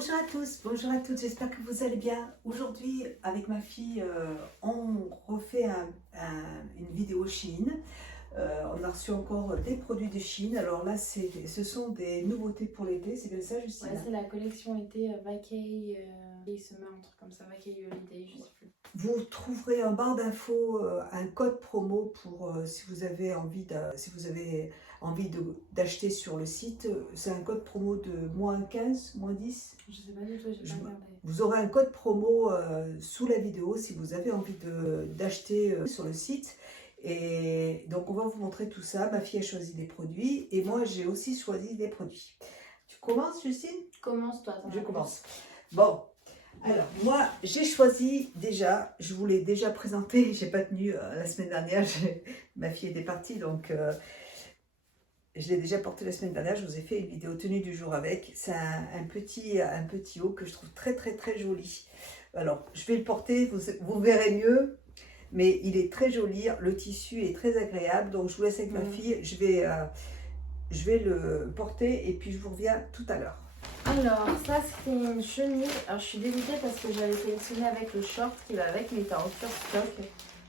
Bonjour à tous, bonjour à toutes, j'espère que vous allez bien. Aujourd'hui, avec ma fille, on refait une vidéo Chine. On a reçu encore des produits de Chine. Alors là, ce sont des nouveautés pour l'été, c'est bien ça, Justine? Ouais, c'est la collection été Vacay et Summer, un truc comme ça, Vacay Holiday, je sais plus. Vous trouverez en barre d'infos un code promo pour si vous avez envie d'acheter sur le site. C'est un code promo de moins 15, moins 10. Je sais pas du tout, j'ai pas regardé. Vous aurez un code promo sous la vidéo si vous avez envie d'acheter sur le site. Et donc on va vous montrer tout ça. Ma fille a choisi des produits et moi j'ai aussi choisi des produits. Tu commences, Justine? Commence toi. Je commence. Bon, alors moi j'ai choisi déjà, je vous l'ai déjà présenté, j'ai pas tenu la semaine dernière, ma fille était partie donc je l'ai déjà porté la semaine dernière, je vous ai fait une vidéo tenue du jour avec. C'est un petit haut que je trouve très très très joli. Alors je vais le porter, vous verrez mieux, mais il est très joli, le tissu est très agréable, donc je vous laisse avec ma fille, je vais le porter et puis je vous reviens tout à l'heure. Alors, ça c'était une chemise. Alors, je suis dégoûtée parce que j'avais sélectionné avec le short qui va avec, mais il était en pure stock.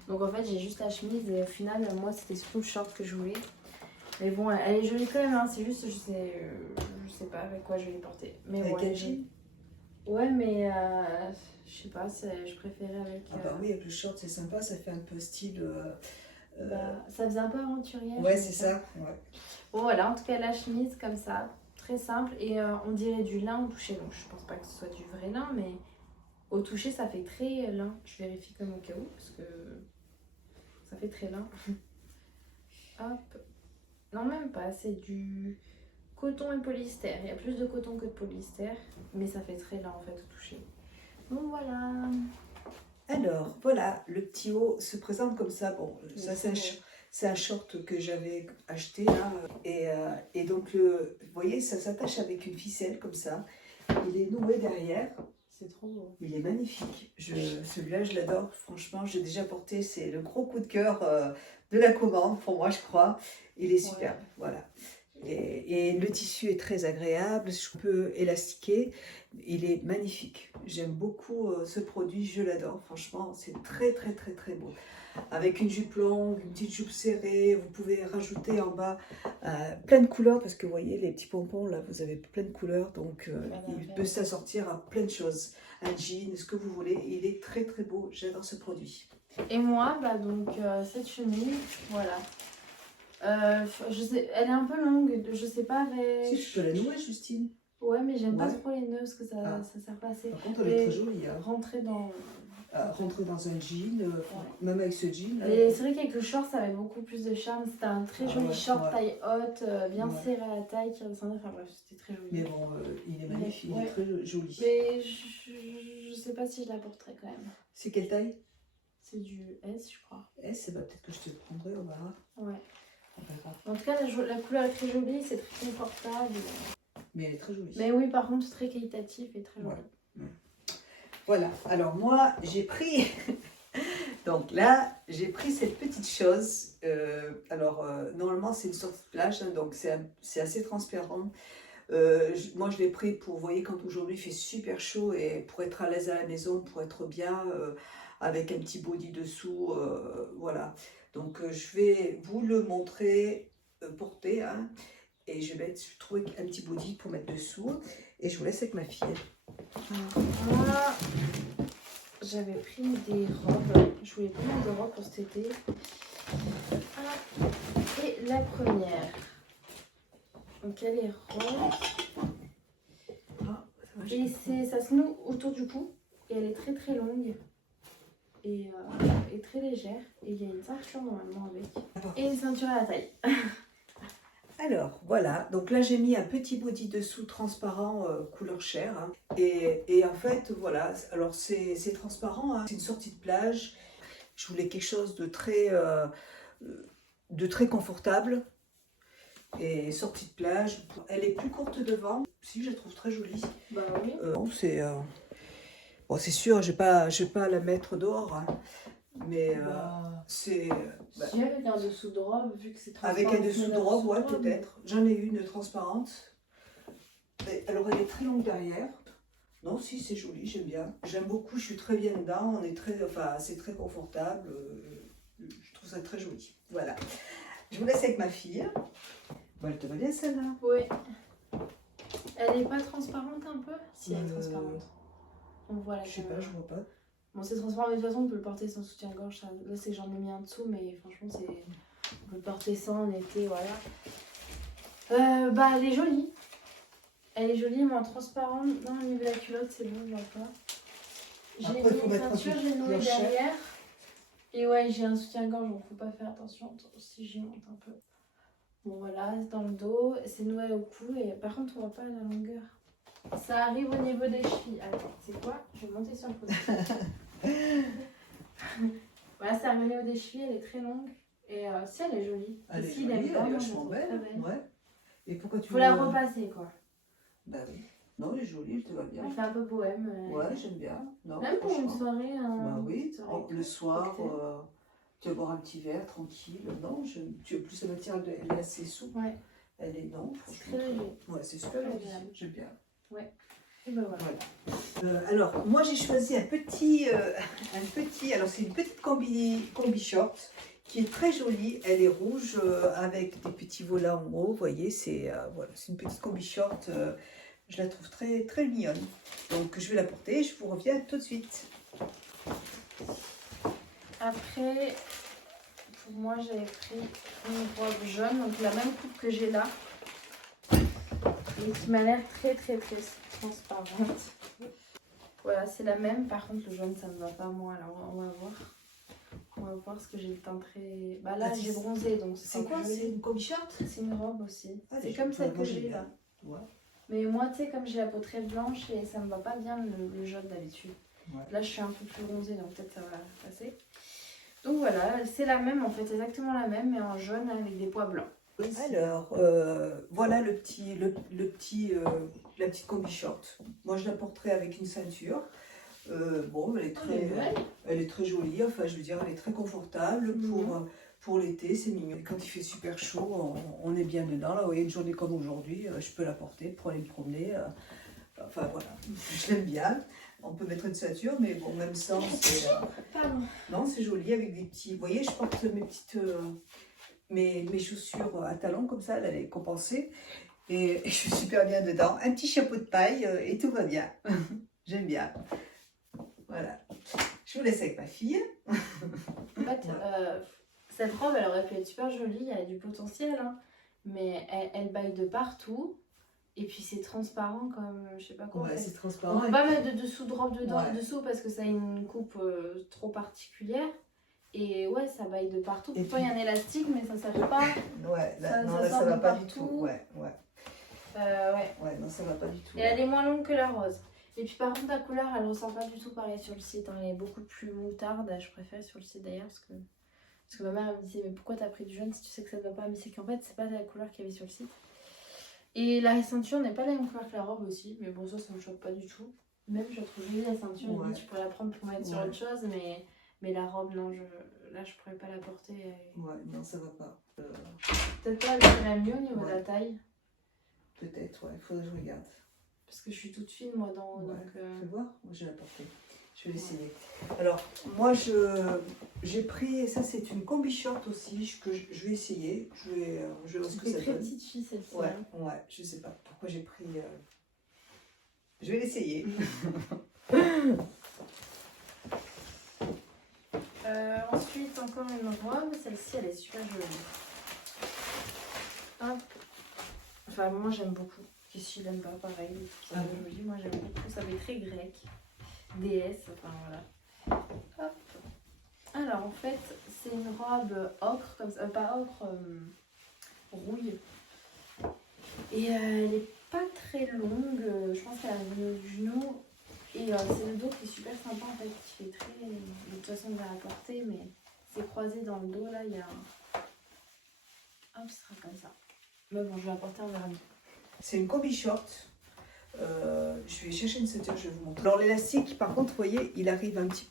Donc, en fait, j'ai juste la chemise et au final, moi, c'était surtout le short que je voulais. Mais bon, elle est jolie quand même, hein. C'est juste, je sais pas avec quoi je vais les porter. Mais avec bon, un jean? Ouais, mais je sais pas, je préférais avec. Ah bah oui, avec le short c'est sympa, ça fait un peu style. Ça faisait un peu aventurière. Ouais, c'est ça. Ouais. Bon, voilà, en tout cas, la chemise comme ça, très simple. Et on dirait du lin au toucher. Donc, je pense pas que ce soit du vrai lin, mais au toucher, ça fait très lin. Je vérifie comme au cas où, parce que ça fait très lin. Hop. Non, même pas, c'est du coton et polyester. Il y a plus de coton que de polyester, mais ça fait très lin en fait au toucher. Donc voilà. Alors voilà, le petit haut se présente comme ça. Bon, ça c'est un short que j'avais acheté là. Et donc vous voyez, ça s'attache avec une ficelle comme ça. Il est noué derrière. C'est trop beau. Il est magnifique. Celui-là, je l'adore. Franchement, j'ai déjà porté. C'est le gros coup de cœur de la commande pour moi, je crois. Il est superbe. Ouais. Voilà. Et le tissu est très agréable, je peux élastiquer, il est magnifique. J'aime beaucoup ce produit, je l'adore, franchement, c'est très très très très beau. Avec une jupe longue, une petite jupe serrée, vous pouvez rajouter en bas plein de couleurs, parce que vous voyez les petits pompons là, vous avez plein de couleurs, donc il peut s'assortir à plein de choses. Un jean, ce que vous voulez, il est très très beau, j'adore ce produit. Et moi, cette chemise, voilà. Je sais, elle est un peu longue, je sais pas avec... Si je peux la nouer, Justine. Ouais, mais j'aime pas trop les nœuds parce que ça sert pas assez. Par contre, elle est très jolie. Hein. Rentrer dans un jean, même avec ce jean. C'est vrai qu'avec le short, ça avait beaucoup plus de charme. C'était un très joli short taille haute, bien serré à la taille qui ressemblait. Enfin bref, c'était très joli. Mais bon, il est magnifique, il est très joli. Mais je sais pas si je la porterai quand même. C'est quelle taille? C'est du S, je crois. S, bah, peut-être que je te le prendrai, on verra. Ouais. En tout cas, la couleur est très jolie, c'est très confortable. Mais elle est très jolie. Mais oui, par contre, très qualitatif et très joli. Ouais. Voilà, alors moi, j'ai pris... Donc là, j'ai pris cette petite chose. Normalement, c'est une sorte de plage, hein, donc c'est assez transparent. Moi, je l'ai pris pour, vous voyez, quand aujourd'hui il fait super chaud et pour être à l'aise à la maison, pour être bien, avec un petit body dessous, voilà. Donc, je vais vous le montrer porté, hein, et je vais trouver un petit body pour mettre dessous, et je vous laisse avec ma fille. Moi, j'avais pris des robes. Je voulais prendre des robes pour cet été. Et la première. Donc elle est rose. Et ça se noue autour du cou. Et elle est très très longue. Et très légère. Et il y a une ceinture normalement avec. Et une ceinture à la taille. Alors voilà, donc là j'ai mis un petit body dessous transparent couleur chair, hein. Et en fait voilà, alors c'est transparent, hein. C'est une sortie de plage. Je voulais quelque chose de très confortable et sortie de plage. Elle est plus courte devant, si je la trouve très jolie. Bah oui. C'est sûr, je vais pas la mettre dehors, hein. Mais c'est... Si avec un dessous de robe, vu que c'est transparent. Avec un dessous de robe, ouais, peut-être. J'en ai une transparente. Alors, elle est très longue derrière. Non, si, c'est joli, j'aime bien. J'aime beaucoup, je suis très bien dedans, on est très, enfin, c'est très confortable. Je trouve ça très joli. Voilà. Je vous laisse avec ma fille. Bon, elle te va bien celle-là? Oui. Elle est pas transparente un peu? Si, elle est Euh, transparente. On voit la Je sais pas, je vois pas. Bon, c'est transparent, mais de toute façon, on peut le porter sans soutien-gorge. Là, c'est que j'en ai mis un dessous, mais franchement, on peut le porter sans en été, voilà. Bah, elle est jolie. Elle est jolie, moi, transparente. Non, au niveau de la culotte, c'est bon, je vois pas. J'ai Après, mis faut une mettre un ceinture, truc j'ai noué clochette. derrière. Et ouais, j'ai un soutien-gorge, donc faut pas faire attention si j'y monte un peu. Bon, voilà, c'est dans le dos, c'est noué au cou, et par contre, on voit pas la longueur. Ça arrive au niveau des chevilles. Attends, c'est quoi? Je vais monter sur le côté. Voilà, ça arrive au niveau des chevilles, elle est très longue. Et si, elle est jolie. Elle est Ici, jolie, aime elle pas, est moi, je la vachement trouve très belle. belle. Ouais. Et pourquoi tu Faut la repasser, quoi. Bah oui. Non, elle est jolie, elle te va bien. Elle fait un peu bohème. Ouais, j'aime bien. Non, Même pour une franchement. soirée. Bah oui, le soir, cocktail. tu vas boire un petit verre tranquille. Non, plus la matière, elle est assez souple. Ouais. Elle est, non, C'est franchement. très léger. Ouais, c'est super Très joli. agréable. J'aime bien. Et ben voilà. Voilà. Alors, moi j'ai choisi un petit, alors c'est une petite combi short qui est très jolie. Elle est rouge avec des petits volants en haut. Vous voyez, voilà, c'est une petite combi short. Je la trouve très, très mignonne. Donc je vais la porter et je vous reviens tout de suite. Après, pour moi, j'avais pris une robe jaune, donc la même coupe que j'ai là. Et qui m'a l'air très très très transparente. Voilà, c'est la même. Par contre, le jaune, ça ne me va pas moi. Alors, on va voir. On va voir ce que j'ai le teint très... Bah là, j'ai bronzé, donc C'est quoi? C'est une combi short? C'est une robe aussi. Ah, c'est comme celle que j'ai bien. là. Ouais. Mais moi, tu sais, comme j'ai la peau très blanche et ça me va pas bien le jaune d'habitude. Ouais. Là, je suis un peu plus bronzée, donc peut-être ça va passer. Donc voilà, c'est la même en fait, exactement la même, mais en jaune avec des pois blancs. Alors, voilà la petite combi short. Moi, je la porterai avec une ceinture. Bon, elle est très jolie. Enfin, je veux dire, elle est très confortable pour l'été. C'est mignon. Et quand il fait super chaud, on est bien dedans. Là, vous voyez, une journée comme aujourd'hui, je peux la porter pour aller me promener. Enfin, voilà, je l'aime bien. On peut mettre une ceinture, mais bon, même sans, non, c'est joli avec des petits... Vous voyez, je porte mes petites... mes chaussures à talons comme ça, là, elle est compensée. Et je suis super bien dedans. Un petit chapeau de paille et tout va bien. J'aime bien. Voilà. Je vous laisse avec ma fille. En fait, cette robe, elle aurait pu être super jolie, elle a du potentiel, hein, mais elle baille de partout. Et puis c'est transparent comme je sais pas quoi. Ouais, en fait. c'est transparent. On peut pas mettre de dessous de robe dedans, Ouais. dessous parce que ça a une coupe trop particulière. Et ouais, ça baille de partout. Pourtant, il y a un élastique, mais ça ne pas. Ouais, là, ça là, sort ça va de pas du partout. tout. Ouais. Ouais, non, ça va pas du tout. Et elle est moins longue que la rose. Et puis par contre, la couleur, elle ressort pas du tout pareil sur le site. Hein. Elle est beaucoup plus moutarde. Je préfère sur le site d'ailleurs parce que ma mère elle me disait mais pourquoi t'as pris du jaune si tu sais que ça ne va pas. Mais c'est qu'en fait, c'est pas la couleur qu'il y avait sur le site. Et la ceinture n'est pas la même couleur que la robe aussi. Mais bon, ça me choque pas du tout. Même je trouve jolie la ceinture. Ouais. Tu pourrais la prendre pour mettre sur autre chose. Mais la robe, non, là je pourrais pas la porter. Ouais, non, ça va pas. Peut-être pas avec la mieux au niveau de la taille. Peut-être, ouais, il faudrait que je regarde. Parce que je suis toute fine moi dans. Ouais. Donc, Fais voir, moi je vais la porter. Je vais l'essayer. Alors, moi j'ai pris, ça c'est une combi short aussi, que je vais essayer. Je vais voir ce que ça très donne. petite fille celle-ci. Ouais, Hein. ouais, je sais pas pourquoi j'ai pris. Je vais l'essayer. Ensuite, encore une robe. Celle-ci, elle est super jolie. Hop. Enfin, moi j'aime beaucoup. Qui l'aime pas, pareil. Ça fait joli. Moi j'aime beaucoup. Ça fait très grec. Déesse, enfin voilà. Hop. Alors en fait, c'est une robe ocre, comme ça. Pas ocre, rouille. Et elle est pas très longue. Je pense qu'elle arrive au niveau du genou. Et c'est le dos qui est super sympa en fait, qui fait très... De toute façon on va la porter, mais c'est croisé dans le dos là, il y a un... Hop, ce sera comme ça. Mais bon, je vais la porter en verre. C'est une combi short. Je vais chercher une ceinture, je vais vous montrer. Alors l'élastique, par contre, vous voyez, il arrive un petit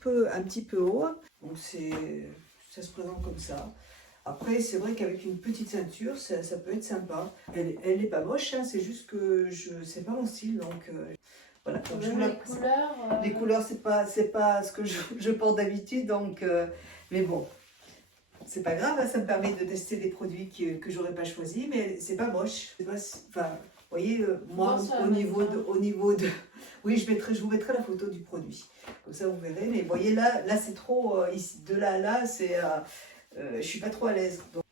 peu haut. Donc ça se présente comme ça. Après, c'est vrai qu'avec une petite ceinture, ça peut être sympa. Elle est pas moche, hein, c'est juste que c'est pas mon style, donc Voilà, donc je Même vous la- les couleurs. les couleurs, c'est pas ce que je porte d'habitude, donc, mais bon, c'est pas grave, hein, ça me permet de tester des produits que j'aurais pas choisis, mais c'est pas moche. C'est pas, enfin, vous voyez, moi, Non, ça au va niveau bien. au niveau de, oui, je vous mettrai la photo du produit, comme ça vous verrez. Mais vous voyez là c'est trop, ici, de là à là, je suis pas trop à l'aise, donc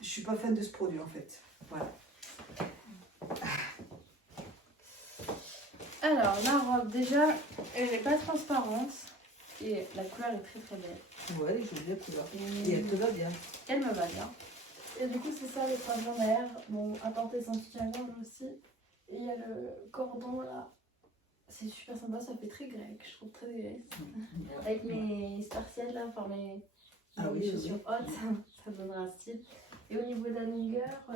je suis pas fan de ce produit en fait. Voilà. Alors, la robe, déjà, elle n'est pas transparente. Et la couleur est très très belle. Ouais, je veux bien couleur. Et Et elle te va bien. elle me va bien. Et du coup, c'est ça les trois derrière. Bon, à porter sans soutien-gorge aussi. Et il y a le cordon là. C'est super sympa, ça fait très grec, je trouve très grec. Avec mes spartiates là, enfin mes Ah oui, chaussures hautes, ça donnera un style. Et au niveau de la longueur, pour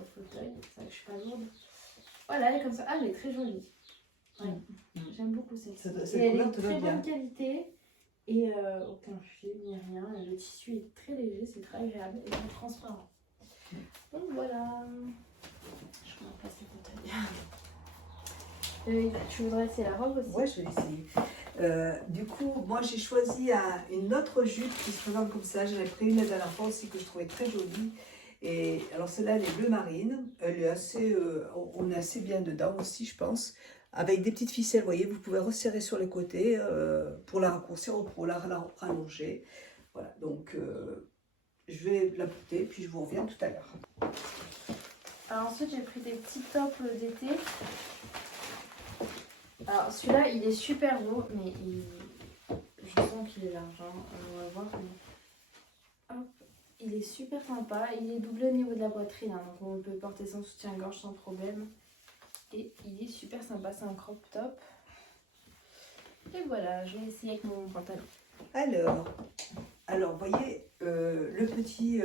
le fauteuil, c'est vrai que je suis pas lourde. Voilà, elle est comme ça. Ah, elle est très jolie. Ouais. J'aime beaucoup celle-ci. Cette Et elle couleur est te de va très bien. bonne qualité. Et aucun fil ni rien. Le tissu est très léger, c'est très agréable et très transparent. Donc voilà. Je vais remplacer le fauteuil. Tu voudrais essayer la robe aussi? Ouais, je vais essayer. Du coup, moi j'ai choisi une autre jupe qui se présente comme ça. J'en ai pris une la dernière fois aussi que je trouvais très jolie. Et alors celle-là, elle est bleu marine. Elle est assez, on est assez bien dedans aussi, je pense. Avec des petites ficelles, vous voyez, vous pouvez resserrer sur les côtés pour la raccourcir ou pour la rallonger. Voilà, donc je vais la porter, puis je vous reviens tout à l'heure. Alors ensuite, j'ai pris des petits tops d'été. Alors celui-là, il est super beau, mais je sens qu'il est large. Hein. On va voir. Mais... Hop. Il est super sympa. Il est doublé au niveau de la poitrine, hein, donc on peut porter sans soutien-gorge sans problème. Et il est super sympa. C'est un crop top. Et voilà, je vais essayer avec mon pantalon. Alors, vous voyez, le petit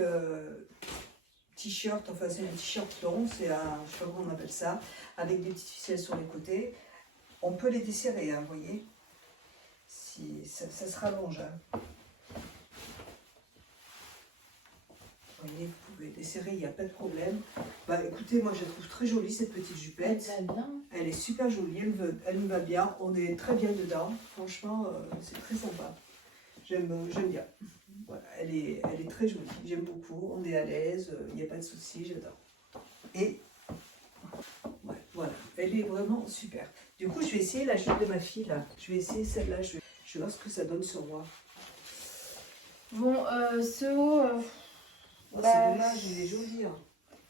t-shirt, enfin c'est un t-shirt long, c'est un, je sais pas comment on appelle ça, avec des petites ficelles sur les côtés. On peut les desserrer, hein, vous voyez, si, ça se rallonge. Hein. Vous voyez, vous pouvez desserrer, il n'y a pas de problème. Bah écoutez, moi je la trouve très jolie cette petite jupette. Elle va bien. Elle est super jolie, elle me va bien, on est très bien dedans, franchement, c'est très sympa. J'aime bien. Voilà, elle est très jolie, j'aime beaucoup, on est à l'aise, il n'y a pas de souci, j'adore. Et ouais, voilà, elle est vraiment super. Du coup, je vais essayer la jupe de ma fille là. Je vais essayer celle-là, je vais voir ce que ça donne sur moi. Bon, ce haut, Oh, bah, c'est dommage, il est joli. Hein.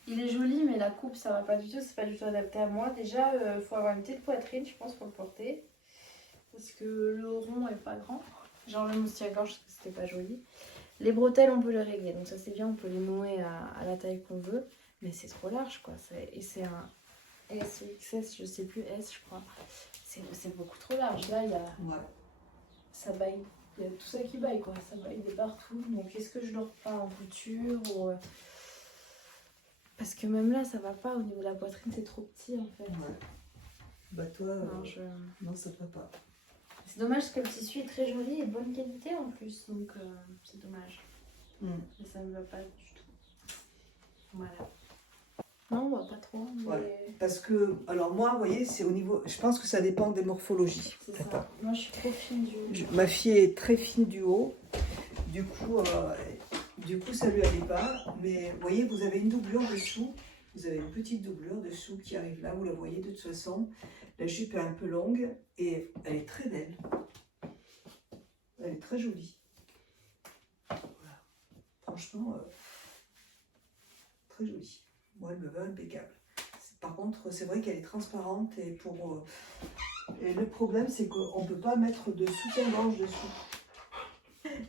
il est joli, mais la coupe, ça va pas du tout. C'est pas du tout adapté à moi. Déjà, il faut avoir une petite poitrine, je pense, pour le porter. Parce que le rond est pas grand. Genre le moustier-gorge, parce que c'était pas joli. Les bretelles, on peut les régler. Donc ça, c'est bien, on peut les nouer à la taille qu'on veut. Mais c'est trop large, quoi. Et c'est un S ou XS, je sais plus, S, je crois. C'est beaucoup trop large. Là, il y a... Ouais. Ça baille. Il y a tout ça qui baille, quoi. Ça baille de partout. Donc, est-ce que je le repars en couture ou... Parce que même là, ça va pas. Au niveau de la poitrine, c'est trop petit, en fait. Ouais. Bah toi, non, ça ne va pas. C'est dommage parce que le tissu est très joli et de bonne qualité en plus. Donc, c'est dommage. Mais ça ne me va pas du tout. Voilà. Non, on voit pas trop. Mais... Ouais. Parce que, alors moi, vous voyez, c'est au niveau... Je pense que ça dépend des morphologies. C'est ça. Moi, je suis trop fine du haut. Ma fille est très fine du haut. Du coup, ça lui allait pas. Mais vous voyez, vous avez une doublure dessous. Vous avez une petite doublure dessous qui arrive là. Vous la voyez de toute façon. La jupe est un peu longue et elle est très belle. Elle est très jolie. Voilà. Franchement, très jolie. Moi, elle me va impeccable. Par contre, c'est vrai qu'elle est transparente et pour... et le problème, c'est qu'on ne peut pas mettre de soutien-gorge dessous.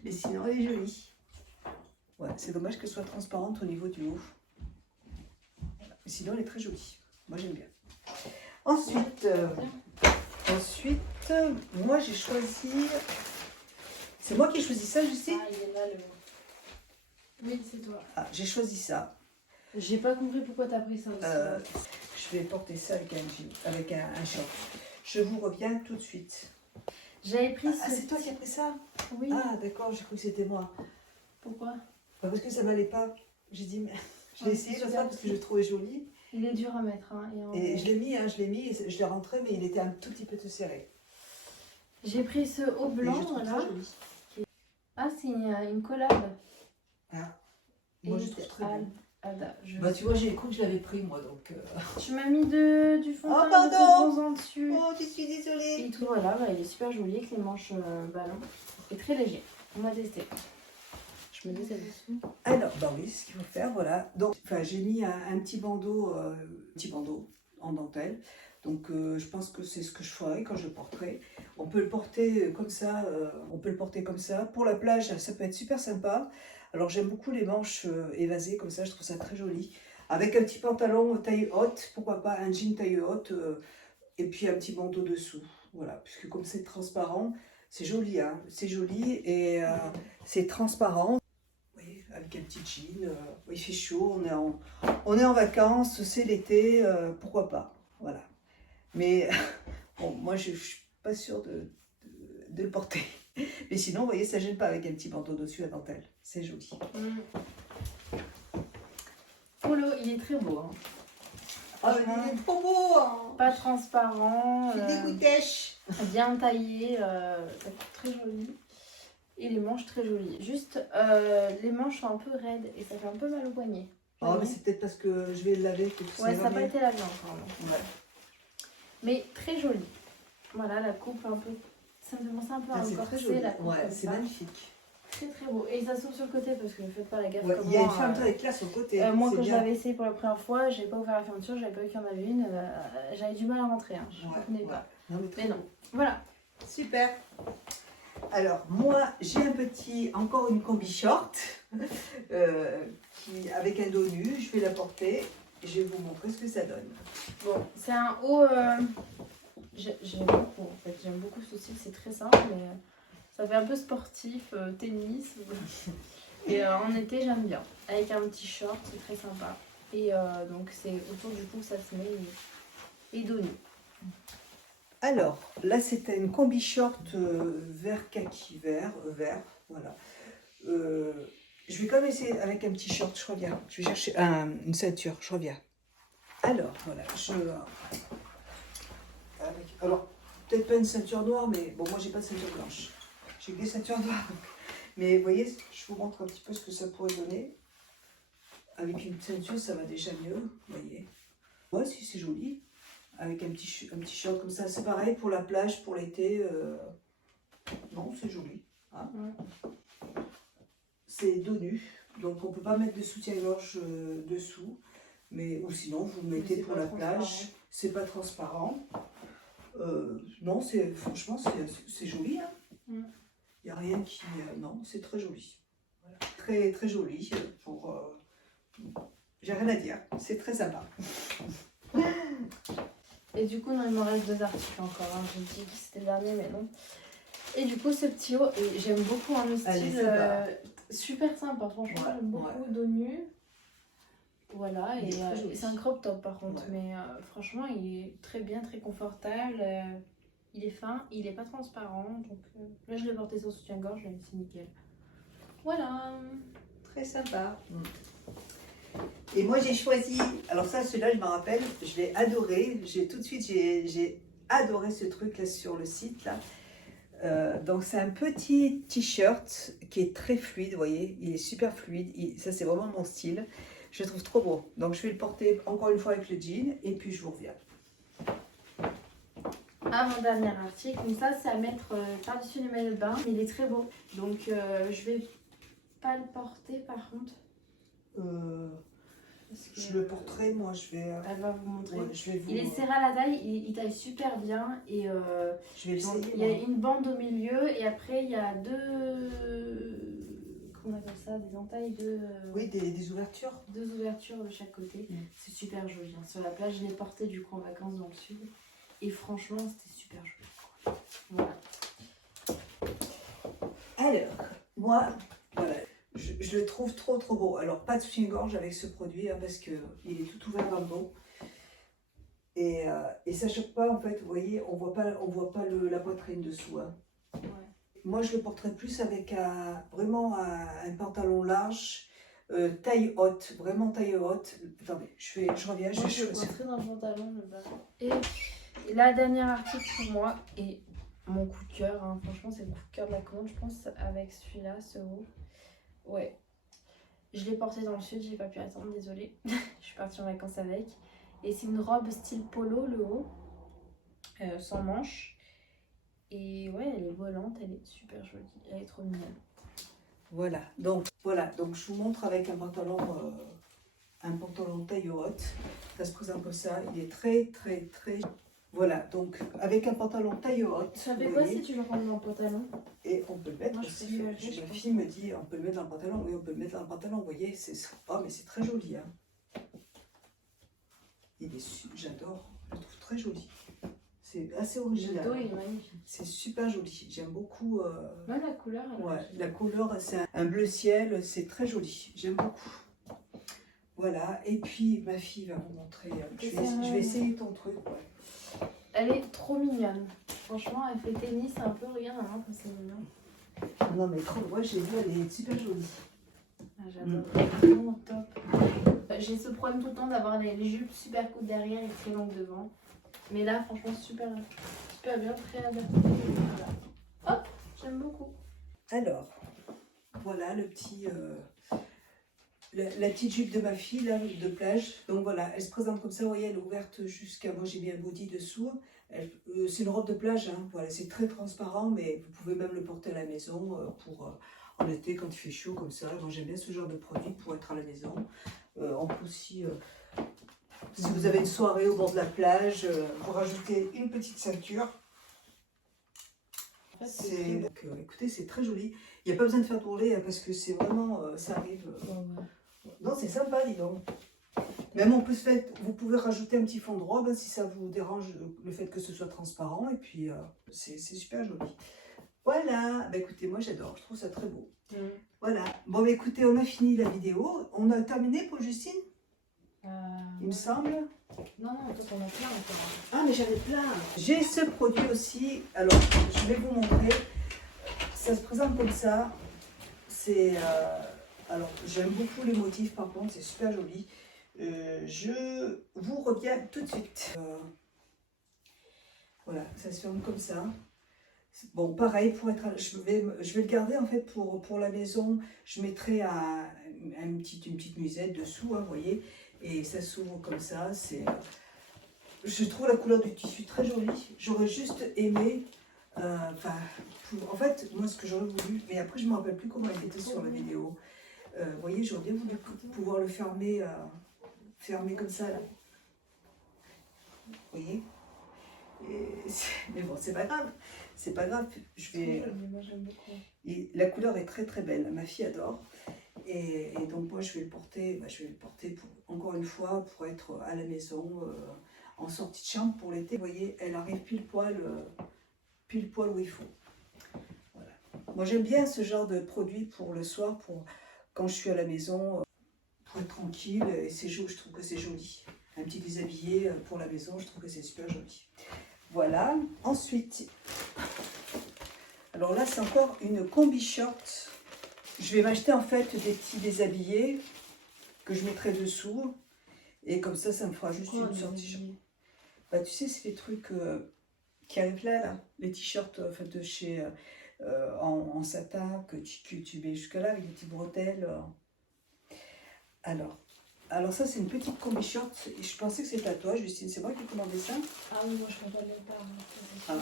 Mais sinon, elle est jolie. Ouais, c'est dommage qu'elle soit transparente au niveau du haut. Voilà. Mais sinon, elle est très jolie. Moi, j'aime bien. Ensuite, moi, j'ai choisi... C'est moi qui ai choisi ça, Justine? Ah, il est là le... Oui, c'est toi. Ah, j'ai choisi ça. J'ai pas compris pourquoi t'as pris ça aussi. Je vais porter ça avec un jean, avec un short. Je vous reviens tout de suite. J'avais pris Ah, c'est toi qui as pris ça? Oui. Ah, d'accord, j'ai cru que c'était moi. Pourquoi? Bah, parce que ça m'allait pas. J'ai dit, mais je l'ai essayé de faire parce que je le trouvais joli. Il est dur à mettre. Hein, Et je l'ai mis, je l'ai rentré, mais il était un tout petit peu tout serré. J'ai pris ce haut blanc, Et je trouve voilà. très joli. Ah, c'est une collab. Ah. Moi, je trouve très bien. Ada, Bah, tu vois, j'ai cru que je l'avais pris, moi, donc... Tu m'as mis du fond de Oh, teint pardon. bronzant dessus. Oh, je suis désolée. Et tout, voilà, bah, il est super joli avec les manches ballon. Et très léger. On va tester. Je me dis ça dessous. Alors, bah oui, c'est ce qu'il faut faire, voilà. Donc, j'ai mis un petit bandeau en dentelle. Donc, je pense que c'est ce que je ferai quand je le porterai. On peut le porter comme ça, Pour la plage, ça peut être super sympa. Alors, j'aime beaucoup les manches évasées comme ça, je trouve ça très joli. Avec un petit pantalon taille haute, pourquoi pas un jean taille haute, et puis un petit bandeau dessous. Voilà, puisque comme c'est transparent, c'est joli, hein. C'est joli et c'est transparent. Oui, avec un petit jean, il fait chaud, on est en vacances, c'est l'été, pourquoi pas, voilà. Mais bon, moi je suis pas sûre de le porter. Mais sinon, vous voyez, ça gêne pas avec un petit bandeau dessus à dentelle, c'est joli. Polo, il est très beau. Hein. Ah, il est trop beau, hein. Pas transparent. C'est dégoûtèche. Bien taillé, très joli. Et les manches très jolies. Juste, les manches sont un peu raides et ça fait un peu mal au poignet. Oh, mais c'est peut-être parce que je vais le laver que ouais, ça n'a pas été lavé encore. Ouais. Mais très joli. Voilà, la coupe un peu. Ça me fait penser un peu à un corset, la coupe. Ouais, c'est magnifique. Très très beau. Et ça s'ouvre sur le côté parce que ne faites pas la gaffe. Ouais, comme il y a moi, une fermeture avec là sur le côté. moi, quand je l'avais essayé pour la première fois, j'ai pas ouvert la fermeture, j'avais pas vu qu'il y en avait une. J'avais du mal à rentrer. Hein. Je ne comprenais pas. Non, mais non. Voilà. Super. Alors, moi, j'ai encore une combi short avec un dos nu. Je vais la porter et je vais vous montrer ce que ça donne. Bon, c'est un haut. J'aime beaucoup en fait. J'aime beaucoup ce style, c'est très simple, mais ça fait un peu sportif, tennis. Et en été, j'aime bien. Avec un petit short, c'est très sympa. Et donc, c'est autour du cou que ça se met et dos nu. Alors, là, c'était une combi short vert kaki, vert, voilà. Je vais quand même essayer avec un petit short, je reviens. Je vais chercher une ceinture, je reviens. Alors, voilà, alors, peut-être pas une ceinture noire, mais bon, moi, j'ai pas de ceinture blanche. J'ai que des ceintures noires. Donc. Mais vous voyez, je vous montre un petit peu ce que ça pourrait donner. Avec une ceinture, ça va déjà mieux, vous voyez. Ouais, si, c'est joli. Avec un petit short comme ça, c'est pareil pour la plage, pour l'été. Non, c'est joli. Hein. C'est dos nu, donc on ne peut pas mettre de soutien-gorge dessous. Ou sinon, vous le mettez pour la plage. C'est pas transparent. Non, franchement, c'est joli. Hein. Il n'y a rien qui... non, c'est très joli. Voilà. Très, très joli. J'ai rien à dire. C'est très sympa. Et du coup, non, il me reste 2 articles encore. Hein. J'ai dit que c'était le dernier, mais non. Et du coup, ce petit haut, j'aime beaucoup le style super sympa. Franchement, j'aime beaucoup dos nu. Voilà, et c'est un crop top par contre. Ouais. Mais franchement, il est très bien, très confortable. Il est fin, il n'est pas transparent. Donc là, je l'ai porté sans soutien-gorge, c'est nickel. Voilà. Très sympa. Et moi j'ai choisi, alors ça celui-là je me rappelle, je l'ai adoré, j'ai adoré ce truc là sur le site là. Donc c'est un petit t-shirt qui est très fluide, vous voyez, il est super fluide, ça c'est vraiment mon style, je le trouve trop beau. Donc je vais le porter encore une fois avec le jean et puis je vous reviens. Avant-dernier article, donc ça c'est à mettre par-dessus les maillots de bain, mais il est très beau. Donc je vais pas le porter par contre. Je le porterai, moi je vais... Elle va vous montrer. Ouais, il est serré à la taille, il taille super bien. Et je vais essayer, il y a une bande au milieu et après il y a 2... Comment on appelle ça? Des entailles de... Oui, des ouvertures. 2 ouvertures de chaque côté. C'est super joli. Hein. Sur la plage, je l'ai porté du coup en vacances dans le sud. Et franchement, c'était super joli. Voilà. Alors, moi, voilà. Je le trouve trop trop beau. Alors pas de soutien-gorge avec ce produit hein, parce que il est tout ouvert dans le dos et ça choque pas en fait. Vous voyez, on voit pas la poitrine dessous. Hein. Ouais. Moi je le porterais plus avec vraiment un pantalon large taille haute, vraiment taille haute. Attendez, je reviens, je Moi, vais je vais choisir. rentrer dans le pantalon. Et la dernière article pour moi, et mon coup de cœur, hein, franchement, c'est le coup de cœur de la commande, je pense, avec celui-là, ce haut. Ouais. Je l'ai porté dans le sud, j'ai pas pu attendre, désolée. Je suis partie en vacances avec. Et c'est une robe style polo, le haut, sans manches. Et ouais, elle est volante, elle est super jolie, elle est trop mignonne. Voilà, donc je vous montre avec un pantalon taille haute. Ça se présente comme ça, il est très. Voilà, donc avec un pantalon taille haute. Ça fait vous quoi voyez, si tu le rentres dans le pantalon? et on peut le mettre Moi, je aussi. préférerais, Ma je pense. fille me dit, on peut le mettre dans le pantalon. Oui, on peut le mettre dans le pantalon. Vous voyez, oh, mais c'est très joli. Hein. J'adore, je le trouve très joli. C'est assez Le original. dos est magnifique. C'est super joli. J'aime beaucoup. Même la couleur. elle est Ouais, jolie. la couleur, c'est un bleu ciel. C'est très joli. J'aime beaucoup. Voilà. Et puis ma fille va vous montrer. Je vais essayer ton truc. Ouais. Elle est trop mignonne. Franchement, elle fait tennis un peu. Regarde, hein, comme c'est mignon. Non mais trop. Ouais, j'ai vu. Elle est super jolie. Ah, j'adore. Vraiment top. J'ai ce problème tout le temps d'avoir les jupes super courtes derrière et très longues devant. Mais là, franchement, super bien, très adapté. Voilà. Hop, j'aime beaucoup. Alors, voilà le petit. La petite jupe de ma fille là, de plage. Donc voilà, elle se présente comme ça, vous voyez, elle est ouverte jusqu'à. Moi j'ai mis un body dessous. C'est une robe de plage, hein. Voilà, c'est très transparent, mais vous pouvez même le porter à la maison pour en été quand il fait chaud comme ça. Moi j'aime bien ce genre de produit pour être à la maison. On peut aussi, si vous avez une soirée au bord de la plage, vous rajoutez une petite ceinture. En fait, Donc, écoutez, c'est très joli. Il n'y a pas besoin de faire tourner hein, parce que c'est vraiment, ça arrive. Non, c'est sympa, dis donc. Même on peut vous pouvez rajouter un petit fond de robe hein, si ça vous dérange le fait que ce soit transparent. Et puis, c'est super joli. Voilà, bah, écoutez, moi j'adore, je trouve ça très beau. Voilà, bon bah, écoutez, on a fini la vidéo. On a terminé pour Justine, il me semble. Non, toi t'en as plein encore. Ah, mais j'en ai plein. J'ai ce produit aussi, alors je vais vous montrer. Ça se présente comme ça. C'est. Alors, j'aime beaucoup les motifs par contre, c'est super joli. Je vous reviens tout de suite. Voilà, ça se ferme comme ça. Bon, pareil, je vais le garder en fait pour la maison. Je mettrai une petite musette dessous, hein, vous voyez. Et ça s'ouvre comme ça. Je trouve la couleur du tissu très jolie. J'aurais juste aimé. En fait, moi, ce que j'aurais voulu, mais après, je ne me rappelle plus comment il était sur la vidéo. Vous voyez, j'aurais bien voulu pouvoir le fermer comme ça, là. Vous voyez. Mais bon, c'est pas grave. C'est pas grave. Moi j'aime beaucoup. Et la couleur est très très belle. Ma fille adore. Et donc moi, je vais le porter encore une fois, pour être à la maison, en sortie de chambre pour l'été. Vous voyez, elle arrive pile poil où il faut. Voilà. Moi, j'aime bien ce genre de produit pour le soir, quand je suis à la maison, pour être tranquille. Et c'est joli, je trouve que c'est joli. Un petit déshabillé pour la maison, je trouve que c'est super joli. Voilà. Ensuite, alors là, c'est encore une combi short. Je vais m'acheter en fait des petits déshabillés que je mettrai dessous. Et comme ça, ça me fera juste une sortie. Bah, tu sais, c'est les trucs qui arrivent là. Les t-shirts de chez en satin que tu mets jusqu'à là avec des petites bretelles. Alors ça, c'est une petite combi short. Et je pensais que c'était à toi, Justine. C'est moi qui ai commandé ça. Ah oui, moi je ne connais pas. Ah.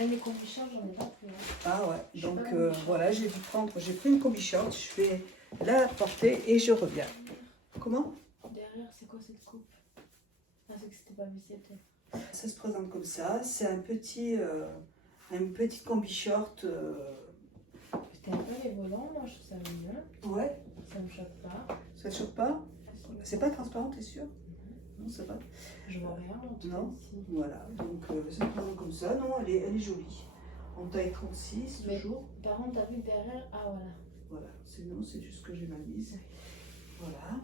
Même les combi shorts, j'en ai pas plus. Ah ouais, donc voilà, j'ai pris une combi short. Je vais la porter et je reviens. Comment? Derrière, c'est quoi cette coupe? Ah, c'est que c'était pas vissé peut-être. Ça se présente comme ça. C'est une petite combi short. C'était un peu les volants, moi je trouve ça mignon. Ouais. Ça me choque pas. Ça te choque pas? C'est pas transparent, t'es sûr? Non, ça va. Je vois rien en tout Non. ici. Voilà, donc ça se présente comme ça. Non, elle est jolie. En taille 36, Mais toujours. par contre, t'as vu derrière? Ah voilà. Voilà, c'est juste que j'ai mal mise. Voilà.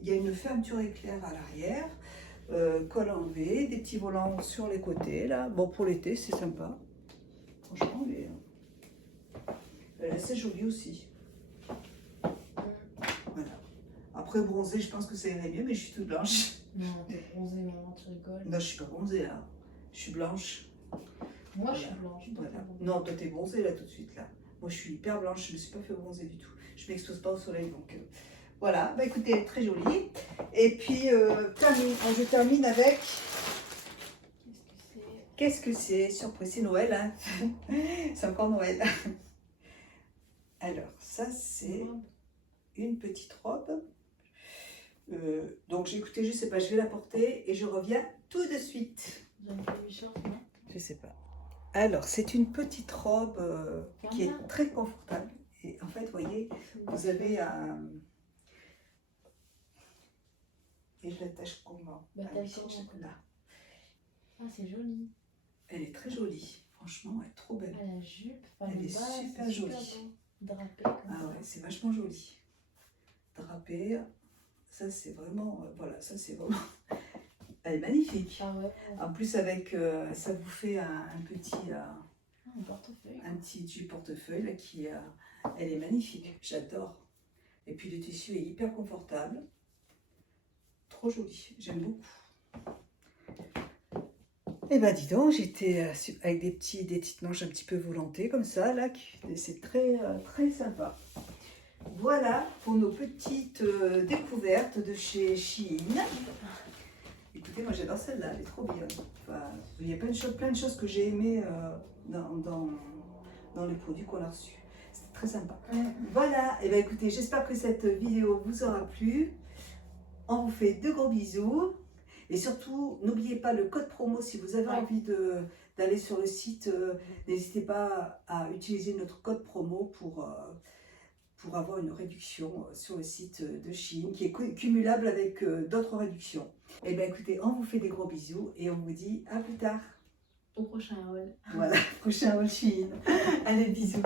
Il y a une fermeture éclair à l'arrière. Col enlevé, des petits volants sur les côtés là. Bon, pour l'été c'est sympa, franchement, mais elle est assez jolie aussi. Voilà. Après bronzer, je pense que ça irait mieux, mais je suis toute blanche. Non, t'es bronzée, maman, tu rigoles. Non, je suis pas bronzée là. Je suis blanche. Moi, je Voilà. suis blanche. toi, Voilà. t'es bronzée. Non, toi t'es bronzée là tout de suite là. Moi je suis hyper blanche, je me suis pas fait bronzer du tout. Je m'expose pas au soleil donc voilà. Bah écoutez, très jolie. Et puis je termine avec. Qu'est-ce que c'est? Surprise, c'est Noël hein. C'est encore Noël. Alors ça c'est une petite robe. Donc j'ai écouté, je sais pas, je vais la porter et je reviens tout de suite. Je sais pas. Alors c'est une petite robe qui est très confortable. Et en fait, vous voyez, vous avez un... Et je l'attache comment? Bah, Ah, oui, là. Ah, c'est joli. Elle est très jolie. Franchement, elle est trop belle. Ah, la jupe, Elle est super jolie. Drapée. Ah ouais, c'est vachement joli. Drapée. Ça, c'est vraiment... voilà, ça, c'est vraiment... Elle est magnifique. Ah ouais. En plus, avec... ça vous fait un petit... Un portefeuille. un petit portefeuille là, qui... elle est magnifique. J'adore. Et puis, le tissu est hyper confortable. Trop joli. J'aime beaucoup. Et ben dis donc, j'étais avec des petites manches un petit peu volantées comme ça, là, c'est très, très sympa. Voilà pour nos petites découvertes de chez Shein. Écoutez, moi j'adore celle-là, elle est trop bien. Enfin, il y a plein de choses que j'ai aimées dans les produits qu'on a reçus. C'était très sympa. Voilà, et ben écoutez, j'espère que cette vidéo vous aura plu. On vous fait de gros bisous. Et surtout, n'oubliez pas le code promo si vous avez envie d'aller sur le site. N'hésitez pas à utiliser notre code promo pour avoir une réduction sur le site de Shein qui est cumulable avec d'autres réductions. Et bien écoutez, on vous fait des gros bisous et on vous dit à plus tard. Au prochain haul. Voilà, prochain haul Shein. Allez, bisous.